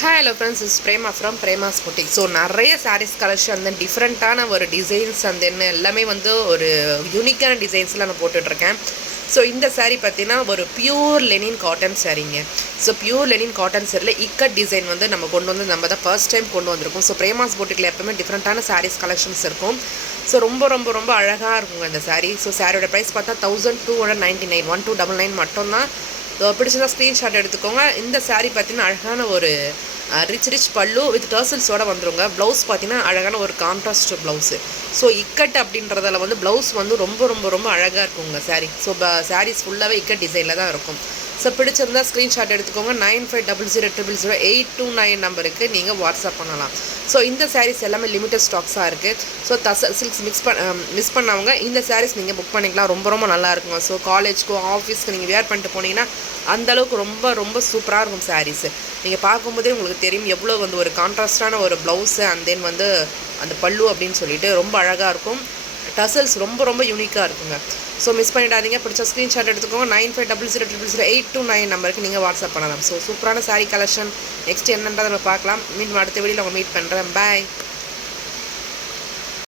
Hello friends, is Prema from Prema's boutique. So நிறைய saris collection அந்த டிஃப்ரெண்ட்டான ஒரு டிசைன்ஸ் அந்த என்ன எல்லாமே வந்து ஒரு யூனிக்கான டிசைன்ஸில் நான் போட்டுட்ருக்கேன். ஸோ இந்த சாரீ பார்த்தீங்கன்னா ஒரு பியூர் லெனின் காட்டன் சாரீங்க. ஸோ பியூர் லெனின் காட்டன் சாரியில் இக்கட் டிசைன் வந்து நம்ம தான் ஃபர்ஸ்ட் டைம் கொண்டு வந்திருக்கோம். ஸோ பிரேமாஸ் புட்டிக்கில் எப்பவுமே டிஃப்ரெண்ட்டான சாரீஸ் கலெக்ஷன்ஸ் இருக்கும். ஸோ ரொம்ப ரொம்ப ரொம்ப அழகாக இருக்குங்க இந்த சாரீ. ஸோ சாரியோட ப்ரைஸ் பார்த்தா 1299 1299 மட்டும்தான். பிடிச்சதா ஸ்க்ரீன்ஷாட் எடுத்துக்கோங்க. இந்த சாரீ பார்த்தீங்கன்னா அழகான ஒரு ரிச் பல்லு வித் டர்சல்ஸோடு வந்துருங்க. ப்ளவுஸ் பார்த்தீங்கன்னா அழகான ஒரு கான்ட்ராஸ்ட் ப்ளவுஸு. ஸோ இக்கட் அப்படின்றதால வந்து ப்ளவுஸ் வந்து ரொம்ப ரொம்ப ரொம்ப அழகாக இருக்குங்க சாரீ. ஸோ சாரீஸ் ஃபுல்லாகவே இக்கட் டிசைனில் தான் இருக்கும். ஸோ பிடிச்சிருந்தா ஸ்க்ரீன்ஷாட் எடுத்துக்கோங்க. 9500000829 நம்பருக்கு நீங்கள் வாட்ஸ்அப் பண்ணலாம். ஸோ இந்த சாரீஸ் எல்லாமே லிமிட்டட் ஸ்டாக்ஸாக இருக்குது. ஸோ சில்க்ஸ் மிஸ் பண்ணவங்க இந்த சாரீஸ் நீங்கள் புக் பண்ணிக்கலாம். ரொம்ப ரொம்ப நல்லா இருக்குங்க. ஸோ காலேஜ்க்கோ ஆஃபீஸ்க்கு நீங்கள் வேர் பண்ணிட்டு போனீங்கன்னா அந்தளவுக்கு ரொம்ப ரொம்ப சூப்பராக இருக்கும் சாரீஸு. நீங்கள் பார்க்கும்போதே உங்களுக்கு தெரியும் எவ்வளோ வந்து ஒரு கான்ட்ராஸ்டான ஒரு ப்ளவுஸு அண்ட் தென் வந்து அந்த பல்லு அப்படின்னு சொல்லிட்டு ரொம்ப அழகாக இருக்கும். டசல்ஸ் ரொம்ப ரொம்ப யூனிக்காக இருக்குங்க. ஸோ மிஸ் பண்ணிடாதீங்க. பிடிச்ச ஸ்க்ரீன்ஷாட் எடுத்துக்கோங்க. 9500000829 நம்பருக்கு நீங்கள் வாட்ஸ்அப் பண்ணலாம். ஸோ சூப்பரான சாரீ கலெக்ஷன் நெக்ஸ்ட் என்னன்றதை நம்ம பார்க்கலாம். மீண்டும் அடுத்த வீடியோவில் உங்கள் மீட் பண்ணுறேன். பாய்.